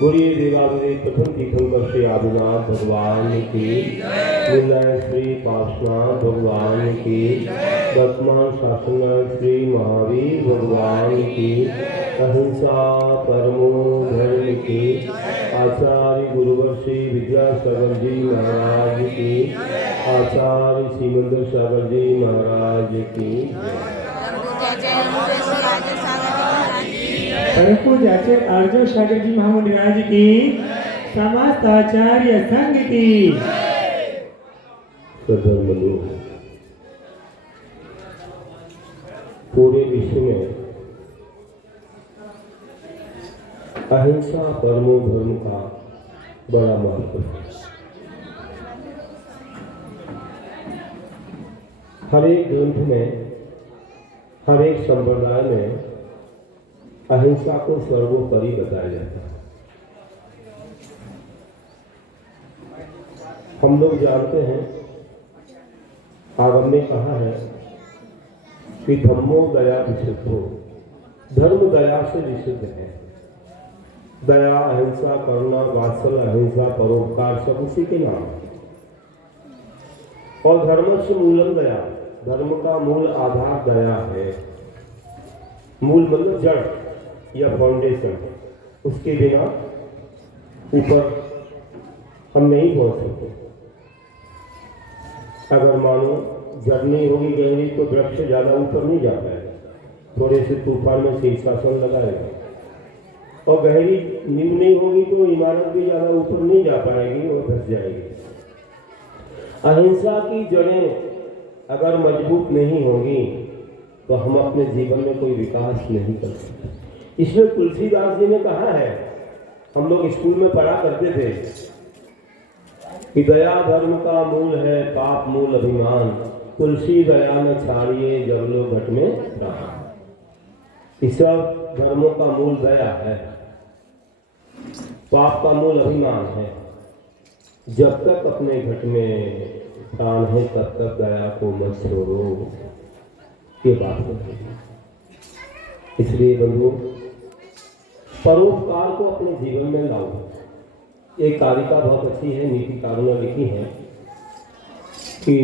बोलिए देवादेव प्रथम तीर्थंकर श्री आदिनाथ भगवान की, निर्णय श्री पार्श्वनाथ भगवान की, वर्तमान शासन श्री महावीर भगवान की, अहिंसा परमो धर्म की, आचार्य गुरुवर श्री विद्यासागर जी महाराज की, आचार्य श्रीमंदिर सागर जी महाराज की। पूज्य आचार्य अर्जुन सागर जी महाराज की, समस्त आचार्य संघ की। पूरे विश्व में अहिंसा परमो धर्म का बड़ा महत्व है। हर एक ग्रंथ में, हर एक संप्रदाय में अहिंसा को सर्वोपरि बताया जाता है। हम लोग जानते हैं, आगम ने कहा है कि धम्मो दया विशुद्धो, धर्म दया से विशुद्ध है। दया, अहिंसा, करुणा, वात्सल्य, अहिंसा, परोपकार सब उसी के नाम है। और धर्म से मूलम दया, धर्म का मूल आधार दया है। मूल मतलब जड़ या फाउंडेशन, उसके बिना ऊपर हम नहीं पहुंच सकते। अगर मानो जड़ नहीं होगी गहरी तो वृक्ष ज्यादा ऊपर नहीं जा पाएगा, थोड़े से तूफान में शीर्षासन लगाएगा। और गहरी नींव नहीं होगी तो इमारत भी ज्यादा ऊपर नहीं जा पाएगी और धस जाएगी। अहिंसा की जड़ें अगर मजबूत नहीं होंगी तो हम अपने जीवन में कोई विकास नहीं कर सकते। इसमें तुलसीदास जी ने कहा है, हम लोग स्कूल में पढ़ा करते थे कि दया धर्म का मूल है, पाप मूल अभिमान, तुलसी दया में छाड़िए जब लोग घट में प्राण। इस सब धर्मों का मूल दया है, पाप का मूल अभिमान है। जब तक अपने घट में प्राण है तब तक दया को मत छोड़ो, ये बात है। इसलिए बंधु, परोपकार को अपने जीवन में लाओ। एक कारिका बहुत अच्छी है, नीतिकारों ने लिखी है कि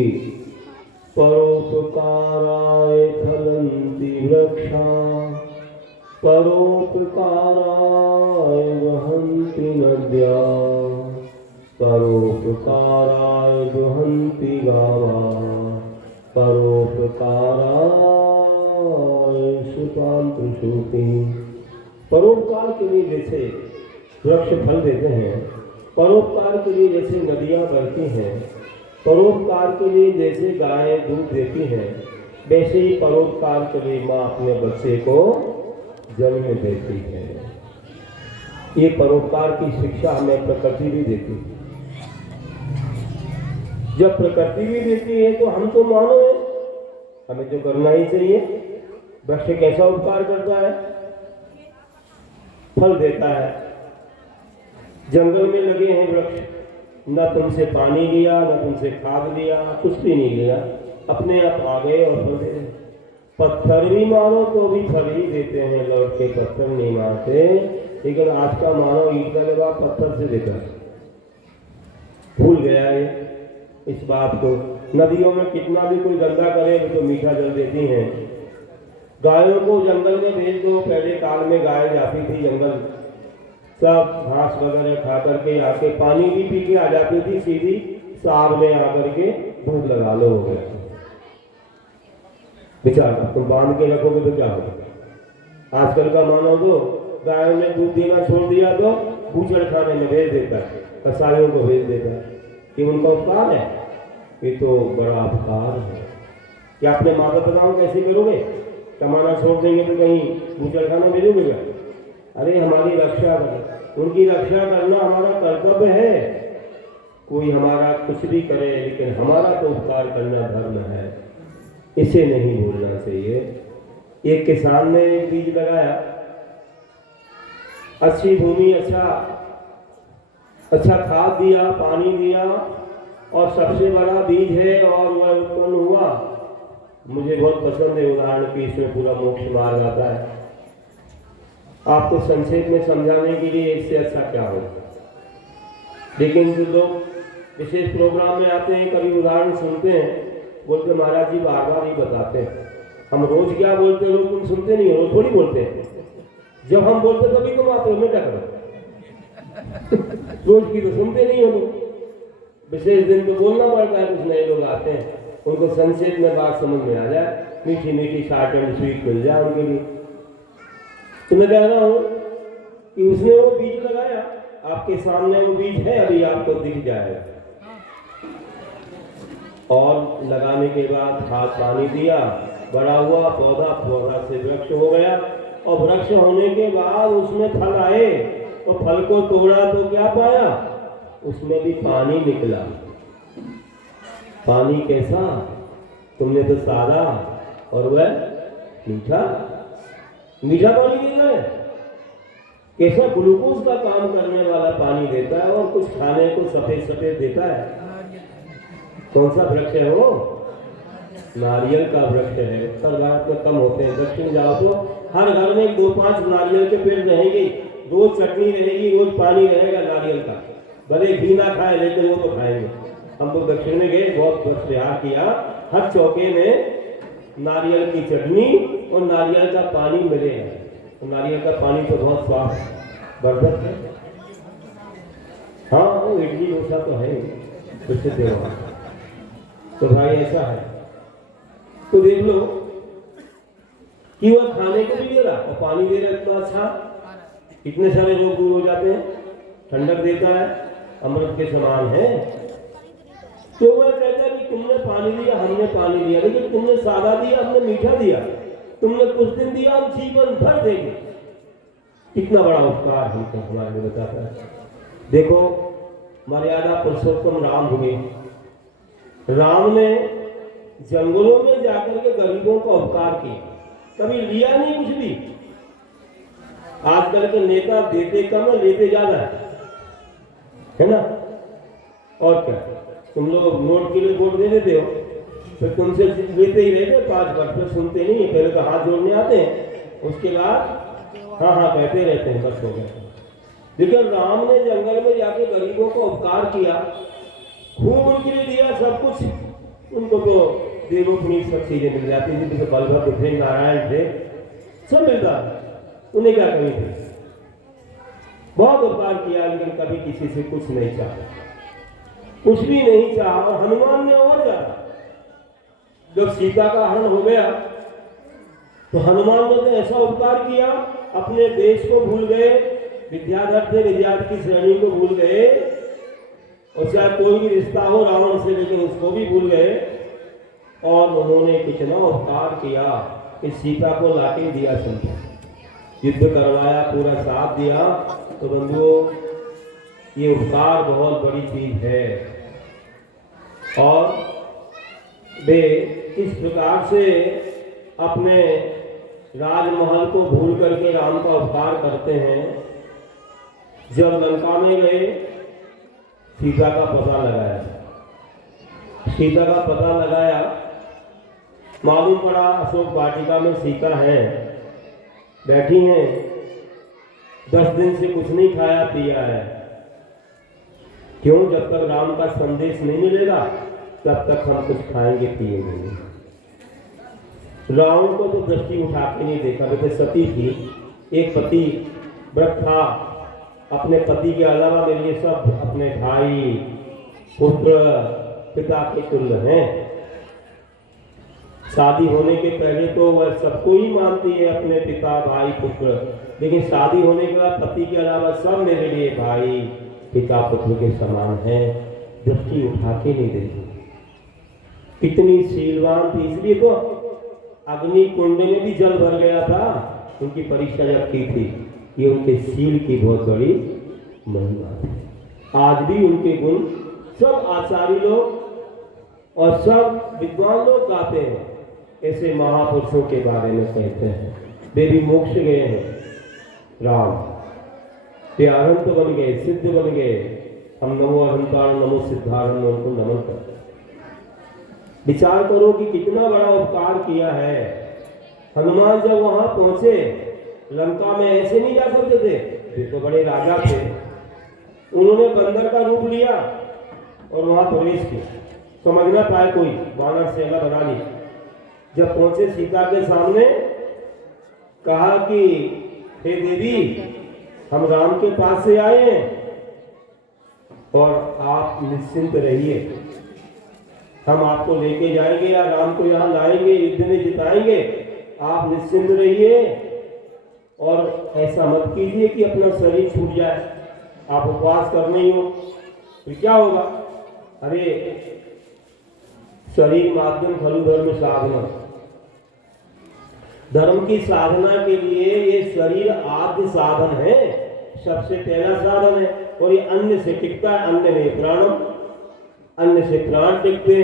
परोपकाराय फलन्ति वृक्षा, परोपकाराय वहन्ति नद्या, परोपकाराय वहन्ति गावा, परोपकाराय सुपांतुषुति। परोपकार के लिए जैसे वृक्ष फल देते हैं, परोपकार के लिए जैसे नदियां बहती हैं, परोपकार के लिए जैसे गायें दूध देती हैं, वैसे ही परोपकार के लिए माँ अपने बच्चे को जन्म देती है। ये परोपकार की शिक्षा हमें प्रकृति भी देती है। जब प्रकृति भी देती है तो हम तो मानो है, हमें तो करना ही चाहिए। वृक्ष कैसा उपकार करता है? फल देता है। जंगल में लगे हैं वृक्ष, न तुमसे पानी लिया, न तुमसे खाद लिया, कुछ भी नहीं लिया, अपने आप आ गए और फल दे रहे। पत्थर भी मानो तो भी फल ही देते हैं, लौट के पत्थर नहीं मारते। लेकिन आज का मानव ईट का लगा पत्थर से देता है, भूल गया है इस बात को। नदियों में कितना भी कोई गंदा करे तो मीठा जल देती हैं। गायों को जंगल में भेज दो, पहले काल में गाय जाती थी जंगल, सब घास वगैरह खा करके आके पानी भी पी के आ जाती थी, सीधी सार में आकर के दूध लगा लो हो गया। बेचारा तुम बांध के रखोगे तो क्या होगा? आजकल का मानो तो गायों ने दूध देना छोड़ दिया तो बूचड़ खाने में भेज देता है, कसाईयों को भेज देता है। ये उनका उपकार है? ये तो बड़ा उपकार है। क्या अपने माता पिताओं कैसे करोगे? कमाना छोड़ देंगे तो कहीं बूचड़ खाना भेजोगे क्या? अरे हमारी रक्षा करें, उनकी रक्षा करना हमारा कर्तव्य है। कोई हमारा कुछ भी करे लेकिन हमारा तो उपकार करना धर्म है, इसे नहीं भूलना चाहिए। एक किसान ने बीज लगाया, अच्छी भूमि, अच्छा खाद दिया, पानी दिया और सबसे बड़ा बीज है और वह उत्पन्न हुआ। मुझे बहुत पसंद है उदाहरण की, इसमें पूरा मोक्ष मार्ग आता है। आपको संक्षेप में समझाने के लिए इससे अच्छा क्या हो। लेकिन जो लोग विशेष प्रोग्राम में आते हैं, कभी उदाहरण सुनते हैं, बोलते महाराज जी बार बार ही बताते हैं। हम रोज क्या बोलते हैं, लोग तुम सुनते नहीं हो, रोज थोड़ी बोलते हैं। जब हम बोलते तभी तुम आते हो, मैं क्या करो रोज की तो सुनते नहीं हो लोग। विशेष दिन तो बोलना पड़ता है, कुछ नए लोग आते हैं, उनको संक्षेप में बात समझ में आ जाए, मीठी मीठी शॉर्ट एंड स्वीट मिल जाए उनके लिए। तो मैं कह रहा हूं कि उसने वो बीज लगाया, आपके सामने वो बीज है, अभी आपको दिख जाएगा। और लगाने के बाद खाद पानी दिया, बड़ा हुआ पौधा, पौधा से वृक्ष हो गया और वृक्ष होने के बाद उसमें फल आए और फल को तोड़ा तो क्या पाया, उसमें भी पानी निकला। पानी कैसा? तुमने तो सादा और वह मीठा पानी देता है। कैसा ग्लूकोज का काम करने वाला पानी देता है और कुछ खाने को सफेद सफेद देता है। कौन सा वृक्ष है वो? नारियल का वृक्ष है। उत्तर भारत में कम होते हैं, दक्षिण जाओ तो हर घर में 2-5 नारियल के पेड़ रहेंगे, रोज चटनी रहेगी, रोज पानी रहेगा नारियल का। भले घी ना खाए लेकिन वो तो खाएंगे। हम लोग दक्षिण में गए, बहुत प्रयास किया, हर चौके में नारियल की चटनी और नारियल का पानी मिलेगा। तो नारियल का पानी तो बहुत स्वास्थ्य वर्धक है। हाँ, वो इडली डोसा तो है प्रसिद्ध है। तो भाई ऐसा है, तो देख लो कि वह खाने को भी दे रहा और पानी दे रहा, इतना अच्छा, इतने सारे रोग दूर हो जाते हैं, ठंडक देता है, अमृत के समान है। तो वह कहता है कि तुमने पानी दिया, हमने पानी दिया, लेकिन तुमने सादा दिया, हमने मीठा दिया, तुमने कुछ दिन दिया, हम जीवन भर देंगे। कितना बड़ा उपकार हमको हमारे लिए बताता है। देखो, मर्यादा पुरुषोत्तम राम हुए, राम ने जंगलों में जाकर के गरीबों का उपकार किया, कभी लिया नहीं कुछ भी। आजकल के नेता देते कम है, लेते ज्यादा है ना? और क्या, तुम लोग नोट के लिए वोट दे देते हो, फिर तुमसे लेते ही रहते 5 वर्ष, फिर सुनते नहीं है। पहले तो हाथ जोड़ने आते हैं, उसके बाद हाँ हाँ कहते रहते हैं, बस हो गया। लेकिन राम ने जंगल में जाके गरीबों को उपकार किया, खूब उनके लिए दिया सब कुछ। उनको तो देवोपनीत सब चीजें मिल जाती थी, जैसे बलभद्र थे, नारायण थे, सब मिलता, उन्हें क्या कमी थी। बहुत उपकार किया, लेकिन कभी किसी से कुछ नहीं चाहा, कुछ भी नहीं चाहा। और हनुमान ने और ज्यादा, जब सीता का हरण हो गया तो हनुमान ने तो ऐसा उपकार किया, अपने देश को भूल गए, विद्याधर थे, विद्यार्थी की श्रेणी को भूल गए, और चाहे कोई भी रिश्ता हो रावण से, लेकिन उसको भी भूल गए। और उन्होंने कितना उपकार किया कि सीता को लाके दिया, समझा, युद्ध करवाया, पूरा साथ दिया। तो बंधुओं, ये उपकार बहुत बड़ी चीज है। और वे इस प्रकार से अपने राजमहल को भूल करके राम का उपकार करते हैं। जब लंका में गए, सीता का पता लगाया, सीता का पता लगाया, मालूम पड़ा अशोक वाटिका में सीता है, बैठी हैं, 10 दिन से कुछ नहीं खाया पिया है। क्यों? जब तक राम का संदेश नहीं मिलेगा तब तक हम कुछ खाएंगे पिएंगे नहीं। रावण को तो दृष्टि उठा के नहीं देखा। वैसे सती थी, एक पति व्रत था, अपने पति के अलावा मेरे लिए सब अपने भाई, पुत्र, पिता के तुल्य हैं। शादी होने के पहले तो वह सबको ही मानती है, अपने पिता, भाई, पुत्र, लेकिन शादी होने के बाद पति के अलावा सब मेरे लिए भाई, पिता, पुत्र के समान है, दृष्टि उठा के नहीं देखी। कितनी शीलवान थी, इसलिए तो अग्नि कुंड में भी जल भर गया था। उनकी परीक्षा जब की थी, ये उनके शील की बहुत बड़ी महिमा है। आज भी उनके गुण सब आचार्य लोग और सब विद्वान लोग गाते हैं, ऐसे महापुरुषों के बारे में कहते हैं। वे भी मोक्ष गए हैं, राम ते अनंत बन गए, सिद्ध बन गए। हम नमो अहंकार नमो सिद्धार्थ उनको नमन करते हैं। विचार करो कि कितना बड़ा उपकार किया है। हनुमान जब वहां पहुंचे, लंका में ऐसे नहीं जा सकते थे, वे तो बड़े राजा थे। उन्होंने बंदर का रूप लिया और वहां प्रवेश किया। समझ ना पाए कोई, वानर सेना बना ली। जब पहुंचे सीता के सामने, कहा कि हे देवी, हम राम के पास से आए हैं और आप निश्चिंत रहिए, हम आपको लेके जाएंगे या राम को यहाँ लाएंगे, युद्ध में जिताएंगे, आप निश्चिंत रहिए और ऐसा मत कीजिए कि अपना शरीर छूट जाए, आप उपवास करने ही हो, फिर क्या होगा? अरे शरीर माध्यम खलु धर्म साधना, धर्म की साधना के लिए ये शरीर आद्य साधन है, सबसे पहला साधन है। और ये अन्न से टिकता है, अन्न में प्राणम, अन्न से प्राण टिकते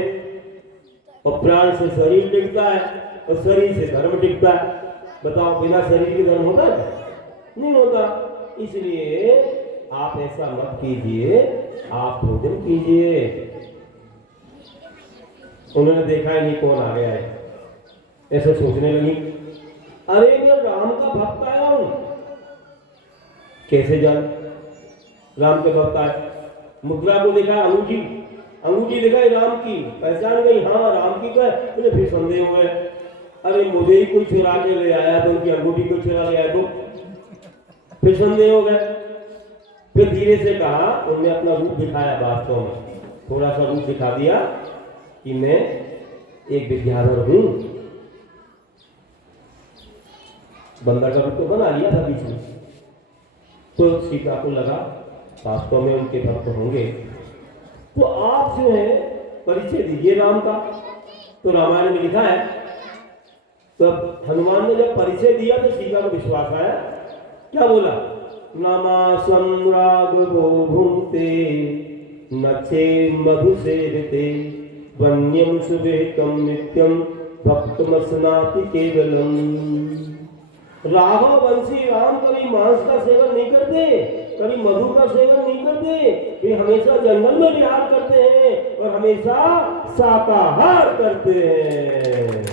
और प्राण से शरीर टिकता है और शरीर से धर्म टिकता है। बताओ, बिना शरीर के धर्म होता है? नहीं होता। इसलिए आप ऐसा मत कीजिए, आप भोजन कीजिए। उन्होंने देखा ही नहीं कौन आ गया है, ऐसे सोचने लगी, अरे मैं राम का भक्त आया हूं। कैसे जान राम के भक्त आए? मुद्रा को देखा, अंगूठी देखा राम की, पहचान गई, हाँ राम की का। फिर संदेह हुए, अरे मुझे ही कोई चुरा के ले आया तो उनकी अंगूठी को चुरा ले आया तो फिर संदेह हो गए। फिर धीरे से कहा, उन्होंने अपना रूप दिखाया, वास्तव में थोड़ा सा रूप दिखा दिया कि मैं एक विद्याधर हूं। बंदर का रूप तो बना लिया था बीच में। तो सीता को लगा वास्तव में उनके भक्त होंगे, तो आप जो है परिचय दीजिए राम का। तो रामायण में लिखा है, तो हनुमान ने जब परिचय दिया तो सीता को विश्वास आया। क्या बोला? नमासं राघवो भुंक्ते नचे मधु सेविते वन्यम सुवेकम नित्यम भक्तमस्नाति केवलम। राघव वंशी राम कभी मांस का सेवन नहीं करते, कभी मधु का सेवन नहीं करते, वे हमेशा जंगल में विहार करते हैं और हमेशा शाकाहार करते हैं।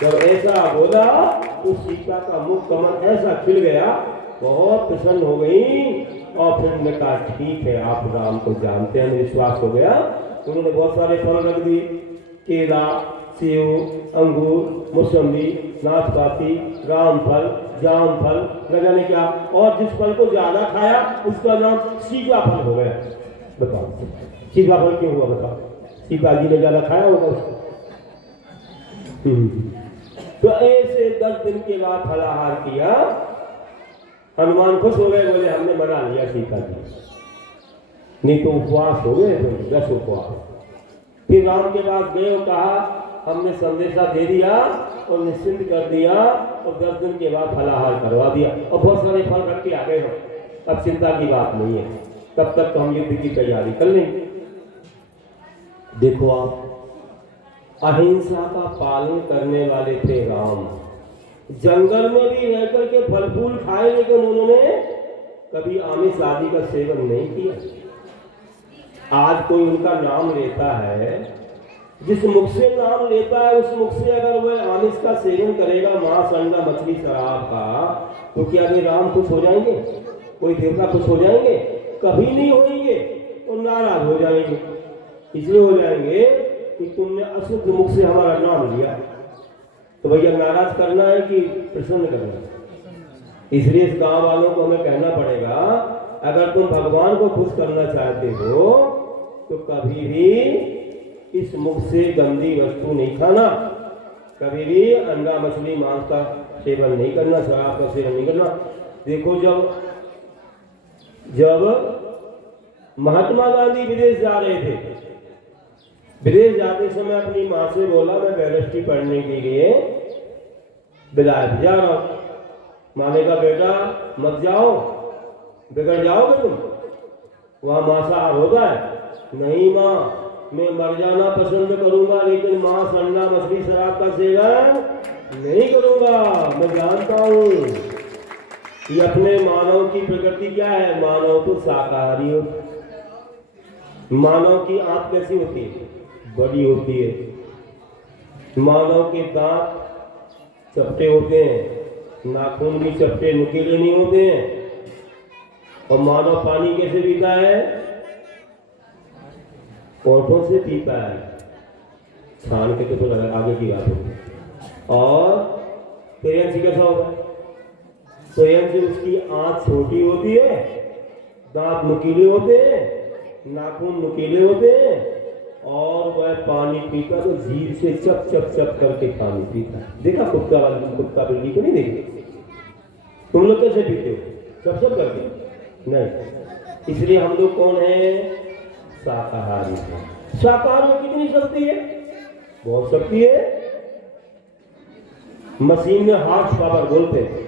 जब ऐसा बोला तो सीता का मुख कमल ऐसा खिल गया, बहुत प्रसन्न हो गई और फिर उन्होंने कहा ठीक है, आप राम को जानते हैं, विश्वास हो गया। उन्होंने बहुत सारे फल रख दिए, केला, सेव, अंगूर, मौसम्बी, नाशपाती, रामफल, जामफल, न जाने क्या, और जिस फल को ज्यादा खाया उसका नाम सीताफल हो गया। बताओ सीताफल क्यों हुआ? बताओ, सीता जी ने ज्यादा खाया होगा उसको। तो ऐसे 10 दिन के बाद फलाहार किया। हनुमान खुश हो गए, बोले हमने मना लिया सीता जी, नहीं तो उपवास हो गए, तो 10 उपवास। फिर राम के पास गए और कहा हमने संदेशा दे दिया और निश्चिंत कर दिया और 10 दिन के बाद फलाहार करवा दिया और बहुत सारे फल रख के आ गए हम, अब चिंता की बात नहीं है, तब तक तो हम युद्ध की तैयारी कर लेंगे। देखो आप, अहिंसा का पालन करने वाले थे राम। जंगल में भी रह करके फल फूल खाए, लेकिन उन्होंने कभी आमिष आदि का सेवन नहीं किया। आज कोई उनका नाम लेता है, जिस मुख से नाम लेता है उस मुख से अगर वह आमिष का सेवन करेगा, मांस, अंडा, मछली, शराब का, तो क्या वे राम खुश हो जाएंगे? कोई देवता खुश हो जाएंगे? कभी नहीं होंगे, और नाराज हो जाएंगे। इसलिए हो जाएंगे कि तुमने अशुद्ध मुख से हमारा नाम लिया। तो भैया नाराज करना है कि प्रसन्न करना है? इसलिए इस गांव वालों को हमें कहना पड़ेगा, अगर तुम भगवान को खुश करना चाहते हो तो कभी भी इस मुख से गंदी वस्तु नहीं खाना, कभी भी अंडा मछली मांस का सेवन नहीं करना, शराब का सेवन नहीं करना। देखो जब महात्मा गांधी विदेश जा रहे थे, विदेश जाते समय अपनी माँ से बोला मैं बैरिस्ट्री पढ़ने के लिए विलायत जा रहा हूँ। माँ ने कहा बेटा मत जाओ, बिगड़ जाओगे तुम, वहां मांसाहार होता है। नहीं माँ, मैं मर जाना पसंद करूंगा लेकिन मांस अंडा मछली शराब का सेवन नहीं करूंगा। मैं जानता हूं कि अपने मानव की प्रकृति क्या है, मानव तो शाकाहारी होता है। मानव की आंख कैसी होती है, बड़ी होती है। मानव के दांत चपटे होते हैं, नाखून भी चपटे नुकीले नहीं होते हैं। और मानव पानी कैसे पीता है, होठों से पीता है, छान के तो लगा आगे की बात होगी। और पेरेंट्स से कैसा होता है, पेरेंट्स से उसकी आंख छोटी होती है, दांत नुकीले होते हैं, नाखून नुकीले होते हैं, और वह पानी पीता तो जीभ से चप चप चप करके पानी पीता है। देखा कुत्ता बिल्ली को नहीं देखी? तुम लोग कैसे पीते हो, चप चप करके? नहीं। इसलिए हम लोग कौन है, शाकाहारी है। शाकाहारी में कितनी शक्ति है, बहुत शक्ति है। मशीन में हार्स पावर बोलते हैं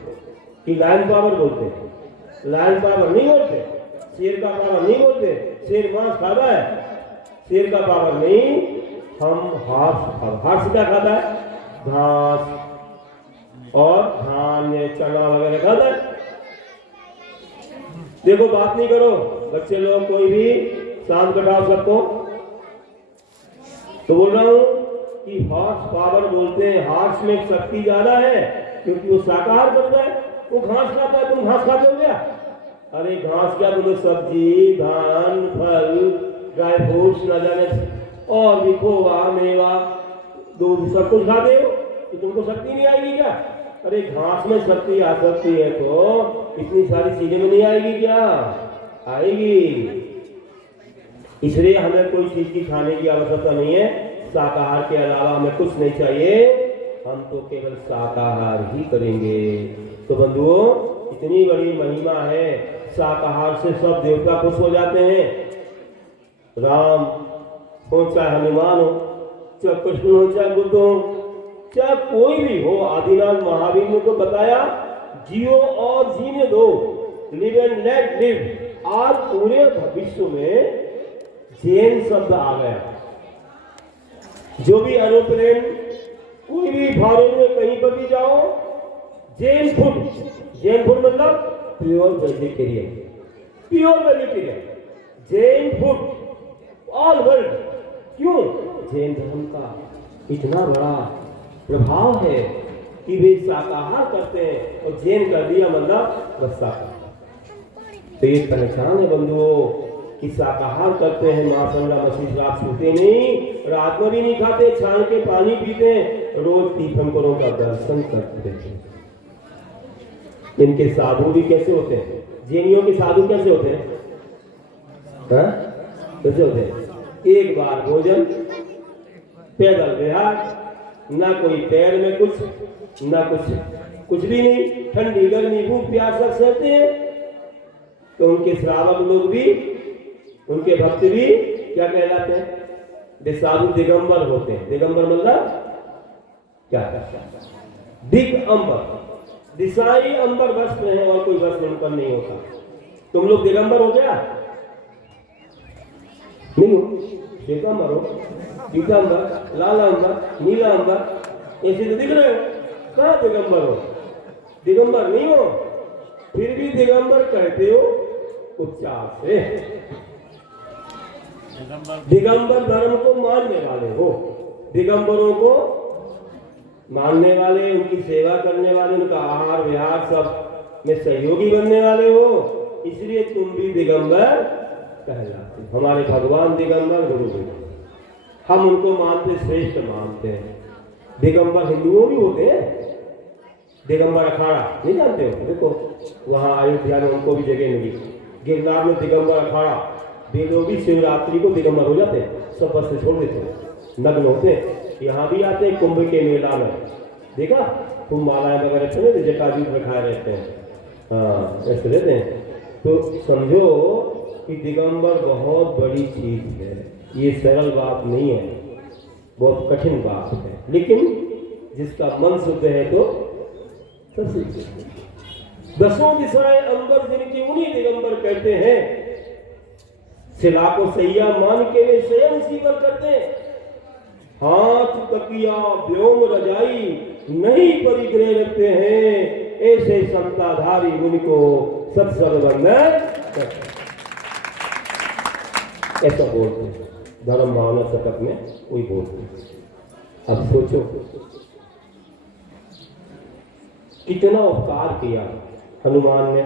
कि लायन पावर बोलते हैं, लायन पावर नहीं बोलते, शेर का पावर नहीं बोलते। शेर मांस खाता है, शेर का पावर नहीं, हम हार्स क्या खाता है, घास और धान चना वगैरह खाता है। देखो बात नहीं करो बच्चे लोग, कोई भी शांत बैठाओ सबको। तो बोल रहा हूं कि हॉर्स पावर बोलते हैं, हॉर्स में शक्ति ज्यादा है क्योंकि वो शाकाहार करता है, वो घास खाता है। तुम घास खाते हो क्या? अरे घास क्या, बोलो सब्जी, धान, फल, ड्राई फ्रूट्स, न जाने और भी खोवा, मेवा, दूध सब कुछ खाते हो, तो तुमको शक्ति नहीं आएगी क्या? अरे घास में शक्ति आ सकती है तो इतनी सारी चीजें में नहीं आएगी क्या? आएगी। इसलिए हमें कोई चीज की खाने की आवश्यकता नहीं है, शाकाहार के अलावा हमें कुछ नहीं चाहिए, हम तो केवल शाकाहार ही करेंगे। तो बंधुओं, इतनी बड़ी महिमा है, शाकाहार से सब देवता खुश हो जाते हैं। राम हो चाहे हनुमान हो, चाहे कृष्ण हो चाहे बुद्ध हो, चाहे कोई भी हो, आदिनाथ महावीर ने तो बताया जियो और जीने दो, लिव एंड लेट लिव। आज पूरे भविष्य में जैन शब्द आ गया। जो भी एरोप्लेन, कोई भी फॉरेन में कहीं पर भी जाओ, जैन फूड, जैन फूड मतलब pure vegetarian, pure vegetarian, Jain food all world. क्यों? जैन धर्म का इतना बड़ा प्रभाव है कि वे शाकाहार करते हैं, और जैन कर दिया मतलब बस शाकाहार। तो ये पहचान है बंधुओं कि शाकाहार करते हैं, मांस अंडा मछली शराब छूते नहीं, रात में भी नहीं खाते, छान के पानी पीते हैं, रोज तीर्थंकरों का दर्शन करते हैं। इनके साधु भी कैसे होते हैं, जैनियों के साधु कैसे होते हैं, कैसे होते हैं? एक बार भोजन, पैदल विहार, ना कोई पैर में कुछ, ना कुछ भी नहीं, ठंडी गर्मी भूख प्यास सब सहते हैं। तो उनके श्रावक लोग भी, उनके भक्त भी क्या कहलाते हैं? वे साधु दिगंबर होते हैं। दिगंबर मतलब क्या? दिगंबर, दिशाई अंबर वस्त्र है और कोई वस्त्र उन पर नहीं होता। तुम लोग दिगंबर हो क्या? नहीं हो? श्वेतांबर हो, पीतांबर, लाल अंबर, नीला अंबर, ऐसे तो दिख रहे हो, कहाँ दिगंबर हो? दिगंबर नहीं हो, फिर भी दिगंबर कहते हो उच्चार से। दिगंबर धर्म को मानने वाले हो, दिगंबरों को मानने वाले, उनकी सेवा करने वाले, उनका आहार विहार सब में सहयोगी बनने वाले हो, इसलिए तुम भी दिगंबर कहलाते। हमारे भगवान दिगंबर, गुरु दिगंबर, हम उनको मानते, श्रेष्ठ मानते हैं। दिगंबर हिंदुओं भी होते हैं, दिगंबर अखाड़ा नहीं जानते हो? देखो वहां अयोध्या में उनको भी जगह मिली, गिरनार में दिगंबर अखाड़ा, वे लोग भी शिवरात्रि को दिगंबर हो जाते हैं, सब बस छोड़ देते हैं, नग्न होते हैं, यहाँ भी आते हैं कुंभ के मेला में, देखा कुंभ मालाएं वगैरह सुने थे, जटाजूट रखाए रहते हैं, हाँ ऐसे रहते हैं। तो समझो कि दिगंबर बहुत बड़ी चीज है, ये सरल बात नहीं है, बहुत कठिन बात है, लेकिन जिसका मन शुद्ध है तो सब शुद्ध है। दसों दिशाएं अंबर जिनकी उन्हीं दिगंबर कहते हैं, शिला को सैया मान के वे स्वयं उसी पर करते हैं। हाथ तकिया व्योम रजाई नहीं परिग्रह रखते हैं, ऐसे समताधारी उनको सत्सर्वंदन करते हैं। ऐसा बोलते हैं धर्म भावना शतक में कोई बोलते हैं। अब सोचो कितना उपकार किया हनुमान ने,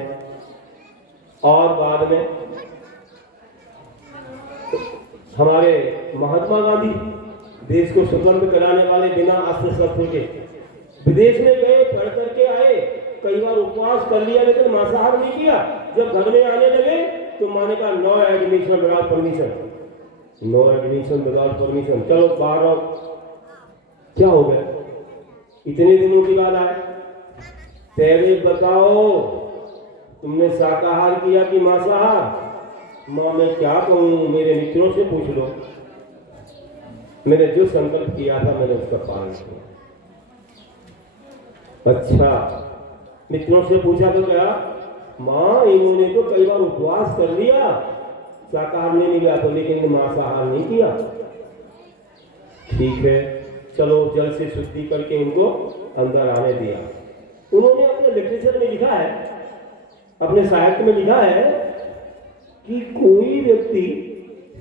और बाद में हमारे महात्मा गांधी देश को स्वतंत्र कराने वाले बिना अस्त्र शस्त्र के विदेश में गए, पढ़ करके आए, कई बार उपवास कर लिया लेकिन मांसाहार नहीं किया। जब घर में आने लगे तो माने का no admission without permission, no admission without permission, चलो बाहर आओ। क्या हो गया, इतने दिनों की बात आए, पहले बताओ तुमने शाकाहार किया कि मांसाहार? मां मैं क्या कहूं, मेरे मित्रों से पूछ लो, मैंने जो संकल्प किया था मैंने उसका पालन किया। अच्छा, मित्रों से पूछा तो क्या, मां इन्होंने तो कई बार उपवास कर लिया, शाकाहार नहीं मिला तो, लेकिन मांसाहार नहीं किया। ठीक है, चलो जल से शुद्धि करके उनको अंदर आने दिया। उन्होंने अपने लिटरेचर में लिखा है, अपने साहित्य में लिखा है कि कोई व्यक्ति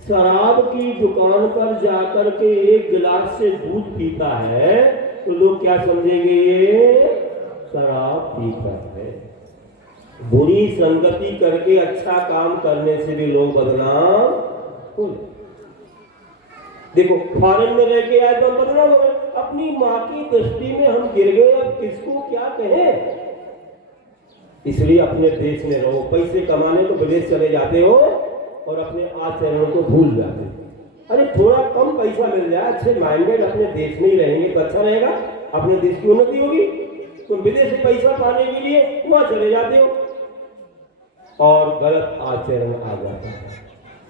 शराब की दुकान पर जाकर के एक गिलास से दूध पीता है तो लोग क्या समझेंगे, ये शराब पीता है। बुरी संगति करके अच्छा काम करने से भी लोग बदनाम हो। देखो फॉरेन में रह के आए तो हम बदनाम हो गए, अपनी माँ की दृष्टि में हम गिर गए, अब किसको क्या कहें। इसलिए अपने देश में रहो, पैसे कमाने तो विदेश चले जाते हो और अपने आचरण को भूल जाते हो। अरे थोड़ा कम पैसा मिल जाए, अच्छे माइंडेड अपने देश में ही रहेंगे तो अच्छा रहेगा, अपने देश की उन्नति होगी। तो विदेश से पैसा पाने के लिए वहां चले जाते हो और गलत आचरण आ जाता है,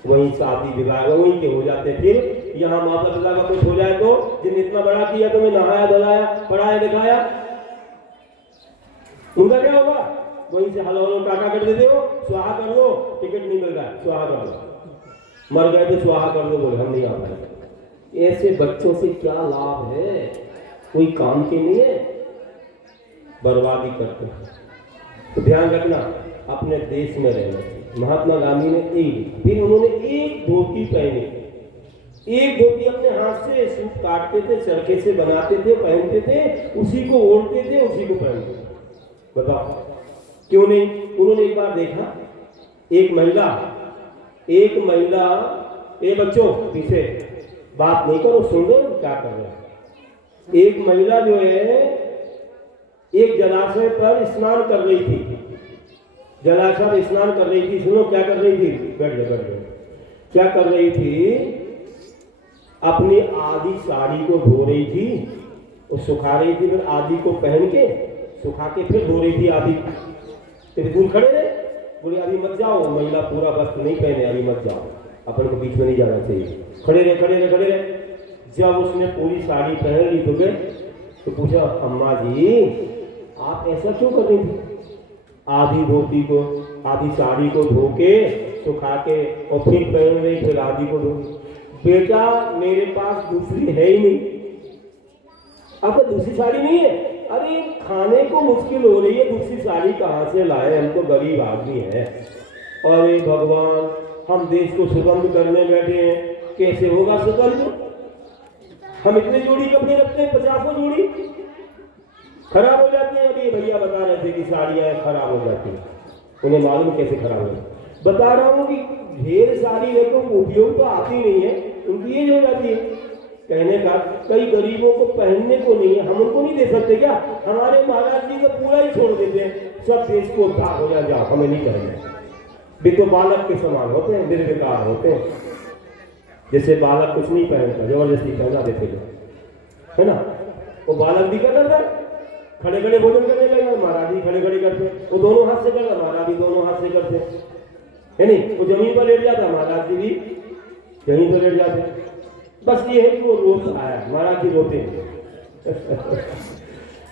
वहीं शादी विवाह वहीं के हो जाते हैं। फिर यहाँ माता पिता का कुछ हो जाए तो जिन इतना बड़ा किया, तुम्हें नहाया धुलाया पढ़ाया लिखाया, उनका क्या होगा? वहीं से हलो हलो टाटा कर देते हो, स्वाहा कर दो, टिकट नहीं मिल रहा है स्वाहा कर दो, मर गए तो स्वाहा कर दो, बोले हम नहीं आ पाए। ऐसे बच्चों से क्या लाभ है, कोई काम के नहीं है, बर्बादी करते हैं। तो ध्यान रखना, अपने देश में रहना चाहिए। महात्मा गांधी ने फिर उन्होंने एक धोती पहनी, एक धोती अपने हाथ से सूत काटते थे, चरखे से बनाते थे, पहनते थे, उसी को ओढ़ते थे, उसी को पहनते थे। बताओ क्यों नहीं? उन्होंने एक बार देखा, एक महिला, ए बच्चों पीछे बात नहीं करो, सुन लो क्या कर रहे हैं। एक महिला जो है एक जलाशय पर स्नान कर रही थी, जलाशय में स्नान कर रही थी। सुनो क्या कर रही थी, बैठ जाओ। क्या कर रही थी? अपनी आधी साड़ी को धो रही थी और सुखा रही थी, फिर आधी को पहन के सुखा के फिर धो रही थी आधी। फिर दूर खड़े रहे, बोले अभी मत जाओ, महिला पूरा वस्त्र नहीं पहने, अभी मत जाओ, अपन को बीच में नहीं जाना चाहिए। खड़े रहे। जब उसने पूरी साड़ी पहन ली तो गए तो पूछा, अम्मा जी आप ऐसा क्यों कर रही थी? आधी धोती को, आधी साड़ी को धो के सुखा के और फिर पहन रही, फिर आधी को धो। बेटा मेरे पास दूसरी है ही नहीं, अब तो दूसरी साड़ी नहीं है। अरे खाने को मुश्किल हो रही है, दूसरी साड़ी कहाँ से लाए, हम तो गरीब आदमी है। अरे भगवान, हम देश को स्वतंत्र करने बैठे हैं, कैसे होगा स्वतंत्र? हम इतने जोड़ी कपड़े रखते हैं, 50 जोड़ी खराब हो जाती है। अभी भैया बता रहे थे कि साड़ियाँ खराब हो जाती है, उन्हें मालूम कैसे खराब हो। बता रहा हूँ कि ढेर सारी देखो उपयोग तो आती नहीं है, उनकी एज हो जाती है। कहने का कई गरीबों को पहनने को नहीं है, हम उनको नहीं दे सकते क्या? हमारे महाराज जी तो पूरा ही छोड़ देते हैं, सब देश को उद्धार हो जाओ, हमें नहीं करना। वे तो बालक के समान होते हैं, निर्विकार होते हैं। जैसे बालक कुछ नहीं पहनता, जबरदस्ती पहना देते हैं। है ना। वो बालक भी क्या करता है, खड़े खड़े भोजन करने लगा, महाराज भी खड़े खड़े करते, वो दोनों हाथ से करता, महाराज भी दोनों हाथ से करते, है नहीं। वो जमीन पर लेट जाता, महाराज जी भी जमीन पर लेट जाते। बस ये है कि वो रोता है, महाराज जी रोते हैं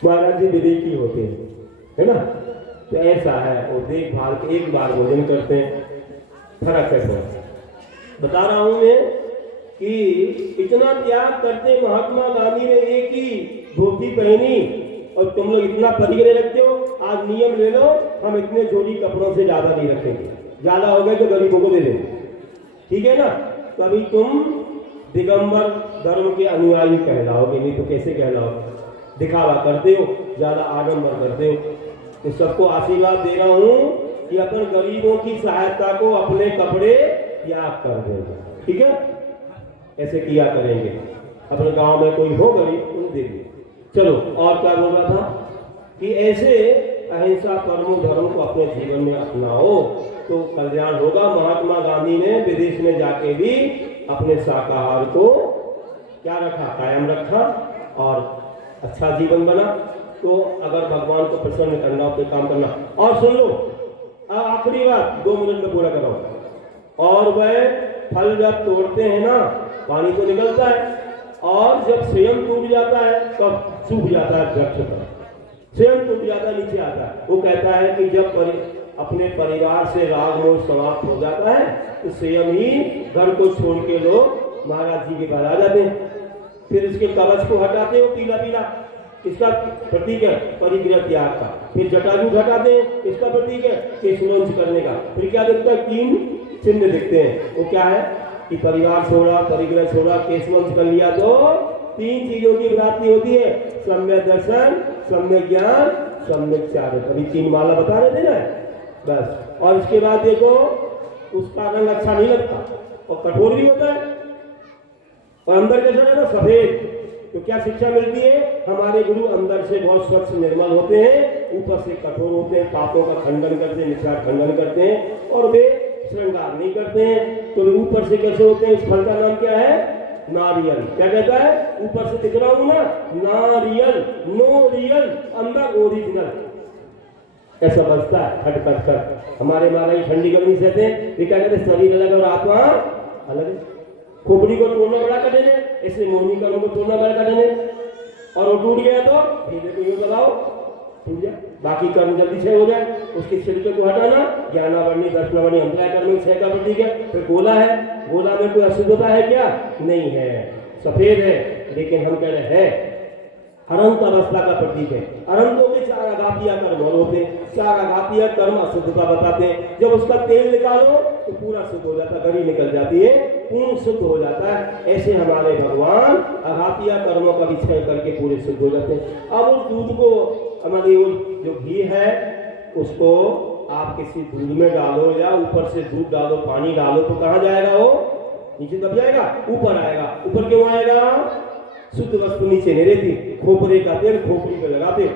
महाराज जी विवेकी होते हैं, है ना। तो ऐसा है, वो देखभाल के एक बार भोजन करते हैं, फर्क है थोड़ा। बता रहा हूं मैं कि इतना त्याग करते महात्मा गांधी ने एक ही धोती पहनी और तुम लोग इतना परिग्रह रखते हो। आज नियम ले लो, हम इतने जोड़ी कपड़ों से ज्यादा नहीं रखेंगे, ज्यादा हो गए तो गरीबों को दे देंगे, ठीक है ना। कभी तुम दिगंबर धर्म के अनुयायी कहलाओगे, नहीं तो कैसे कहलाओगे। दिखावा करते हो, ज्यादा आडंबर करते हो। तो सबको आशीर्वाद दे रहा हूं कि अपन गरीबों की सहायता को अपने कपड़े त्याग कर देंगे, ठीक है। ऐसे किया करेंगे, अपने गांव में कोई हो गरीब उन्हें दे दिए। चलो, और क्या बोल रहा था कि ऐसे अहिंसा परमो धर्म को अपने जीवन में अपनाओ तो कल्याण होगा। महात्मा गांधी ने विदेश में जाके भी अपने शाकाहार को क्या रखा, कायम रखा और अच्छा जीवन बना। तो अगर भगवान को प्रसन्न करना हो तो काम करना। और सुन लो, आखिरी बात 2 मिनट में पूरा करो। और वह फल जब तोड़ते हैं ना, पानी तो निकलता है, और जब स्वयं टूट जाता है तब सूख जाता है वृक्ष पर, स्वयं टूट जाता है, नीचे आता है। वो कहता है कि जब अपने परिवार से राग मोह समाप्त हो जाता है तो स्वयं ही घर को छोड़ के लोग महाराज जी के पास आ जाते हैं। फिर इसके कवच को हटाते हो, पीला पीला, इसका प्रतीक है परिग्रह त्याग का। फिर जटाजूट हटाते हैं, इसका प्रतीक है केशवंश करने का। फिर क्या दिखता है, 3 चिन्ह दिखते हैं। वो क्या है कि परिवार छोड़ा, परिग्रह छोड़ा, केशवंश कर लिया तो 3 चीजों की प्राप्ति होती है, सम्यक दर्शन, सम्यक ज्ञान, सम्यक चारित्र। अभी 3 माला बता रहे थे ना, बस। और इसके बाद देखो, उसका रंग अच्छा नहीं लगता और कठोर भी होता है, और अंदर कैसा रहता, सफेद। तो क्या शिक्षा मिलती है, हमारे गुरु अंदर से बहुत स्वच्छ निर्मल होते हैं, ऊपर से कठोर होते हैं, पापों का खंडन करते हैं, मिथ्या खंडन करते हैं, और वे श्रृंगार नहीं करते हैं। तो ऊपर से कैसे होते हैं, उस फल का नाम क्या है, नारियल। क्या कहता है, ऊपर से दिख रहा हूं ना, नारियल, नो रियल, अंदर ओरिजिनल। ऐसा बचता है खट खट खट। हमारे महाराज ठंडी गर्मी सहते हैं, ये क्या कहते हैं, शरीर अलग और आत्मा अलग है। खोपड़ी को तोड़ना बड़ा कठिन है, ऐसे मोहनी कर्म को तोड़ना बड़ा कठिन है। और वो टूट गया तो धीरे को यूं दबाओ, टूट जाए, बाकी कर्म जल्दी क्षय हो जाए। उसके छिलके को हटाना, ज्ञानावरणी दर्शनावरणी अंतराय कर्म क्षय का प्रतीक है। फिर गोला है, गोला में कोई अशुद्धता है क्या, नहीं है, सफेद है, लेकिन हम कह रहे हैं अनंत अवस्था का प्रतीक है। अनंतों के 4 आघातीय कर्म होते हैं, 4 आघातीय कर्म अशुद्धता बताते हैं। जब उसका तेल निकालो तो पूरा शुद्ध हो जाता है, गरी निकल जाती है, पूर्ण शुद्ध हो जाता है। ऐसे हमारे भगवान आघातीय कर्मों का विक्षय करके पूरे शुद्ध हो जाते हैं। अब उस दूध को, हमारी वो जो घी है, उसको आप किसी दूध में डालो या ऊपर से दूध डालो, पानी डालो, तो कहाँ जाएगा, वो नीचे दब जाएगा, ऊपर आएगा। ऊपर क्यों आएगा, शुद्ध वस्तु नीचे नहीं रहती, खोपरे का तेल खोपड़ी पे लगाते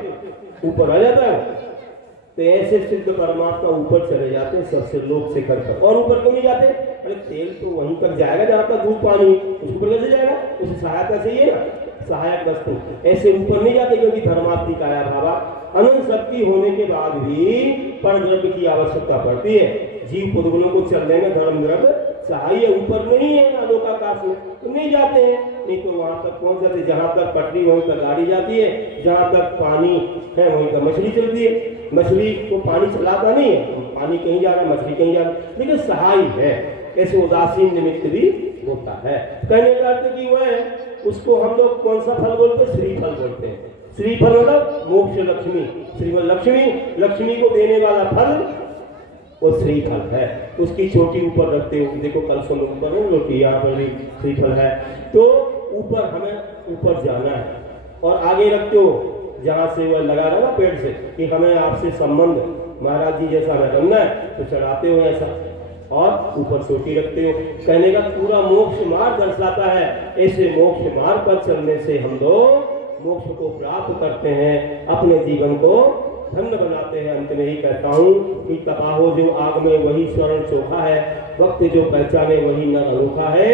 ऊपर आ जाता है। तो ऐसे सिद्ध परमात्मा ऊपर चले जाते हैं, सबसे लोक शिखर पर। और ऊपर क्यों नहीं जाते, अरे तेल तो वहीं तक जाएगा जहां तक दूध पानी, उस ऊपर कैसे जाएगा, उसे सहायता चाहिए ना, सहायक वस्तु। ऐसे ऊपर नहीं जाते, क्योंकि धर्मात्मिक आया भावा अनंत शक्ति होने के बाद भी परद्रव्य की आवश्यकता पड़ती है। जीव पुद्गलों को चलने में धर्म द्रव्य सहाय ऊपर नहीं है, आलोकाकाश में तो नहीं जाते हैं। नहीं तो वहां तक पहुंच जाते, जहां तक पटरी वहीं तक गाड़ी जाती है, जहां तक पानी है वहीं तक मछली चलती है। मछली को पानी चलाता नहीं है, पानी कहीं जा रहा है, मछली कहीं जा रहा है, लेकिन सहाय है। ऐसे उदासीन निमित्त भी होता है। कहने का अर्थ कि वह उसको हम लोग कौन सा फल बोलते हैं, श्रीफल बोलते हैं। श्रीफल मतलब मोक्ष लक्ष्मी, श्रीफल लक्ष्मी, लक्ष्मी को देने वाला फल वो श्रीफल है। उसकी छोटी ऊपर रखते हो, देखो कल सुन ऊपर है रोटी, यहाँ पर भी श्रीफल है। तो ऊपर हमें ऊपर जाना है, और आगे रखते हो जहाँ से वह लगा रहा पेड़ से कि हमें आपसे संबंध, महाराज जी जैसा हमें बनना है, तो चढ़ाते हो ऐसा, और ऊपर सोटी रखते हो। कहने का पूरा मोक्ष मार्ग दर्शाता है। ऐसे मोक्ष मार्ग पर चलने से हम लोग मोक्ष को प्राप्त करते हैं, अपने जीवन को धन्य बनाते हैं। अंत में ही कहता हूँ कि तपाहो जो आग में वही स्वर्ण चोखा है, वक्त जो पहचाने वही नर अनोखा है।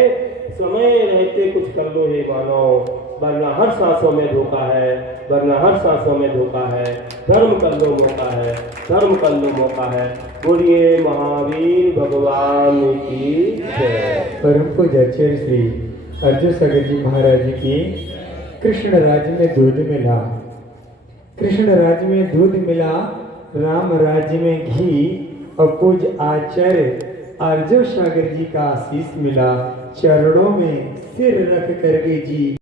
समय रहते कुछ कर लो हे मानव, वरना हर सांसों में धोखा है, वरना हर सांसों में धोखा है। धर्म कर लो मौका है, धर्म कर लो मौका है। बोलिए महावीर भगवान की जय। परम पूज्य आचार्य श्री अर्जुन सागर जी महाराज जी की कृष्ण राज्य में दूध मिला, कृष्ण राज्य में दूध मिला, राम राज्य में घी, और पूज्य आचार्य अर्जुन सागर जी का आशीष मिला। चरणों में सिर रख करके जी